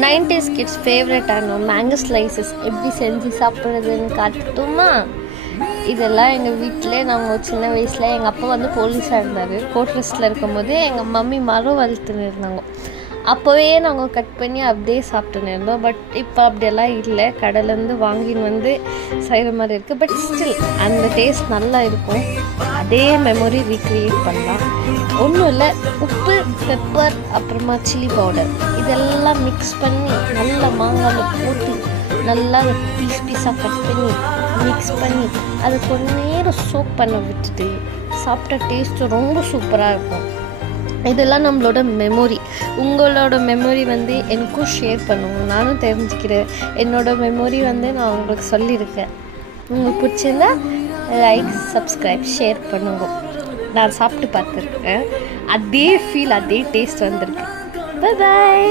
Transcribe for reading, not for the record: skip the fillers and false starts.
90s kids ஃபேவரட்டான mango slices எப்படி செஞ்சு சாப்பிட்றதுன்னு காட்டுட்டுமா? இதெல்லாம் எங்கள் வீட்டில் நாங்கள் சின்ன வயசில் எங்கள் அப்பா வந்து போலீஸாக இருந்தார். கோர்ட் ரெஸ்ட்டில் இருக்கும்போது எங்கள் மம்மி மரம் வளர்த்துன்னு இருந்தாங்க. அப்போவே நாங்கள் கட் பண்ணி அப்படியே சாப்பிட்டுன்னு இருந்தோம். பட் இப்போ அப்படியெல்லாம் இல்லை, கடையிலேருந்து வாங்கின்னு வந்து செய்கிற மாதிரி இருக்குது. பட் ஸ்டில் அந்த டேஸ்ட் நல்லா இருக்கும். அதே மெமரி ரீக்ரியேட் பண்ணலாம். ஒன்றும் இல்லை, உப்பு, பெப்பர், அப்புறமா சில்லி பவுடர் இதெல்லாம் மிக்ஸ் பண்ணி நல்லா மாங்காயில் போட்டு நல்லா பீஸாக கட் பண்ணி மிக்ஸ் பண்ணி அது கொஞ்ச நேரம் சோக் பண்ண விட்டுட்டு சாப்பிட்ட டேஸ்ட்டு ரொம்ப சூப்பராக இருக்கும். இதெல்லாம் நம்மளோட மெமரி. உங்களோட மெமரி வந்து எனக்கும் ஷேர் பண்ணுவோம், நானும் தெரிஞ்சுக்கிறேன். என்னோடய மெமரி வந்து நான் உங்களுக்கு சொல்லியிருக்கேன். உங்களுக்கு பிடிச்சிருந்தா லைக், சப்ஸ்கிரைப், ஷேர் பண்ணுங்க. நான் சாப்பிட்டு பார்த்துருக்கேன், அதே ஃபீல் அதே டேஸ்ட் வந்திருக்கு. பாய்.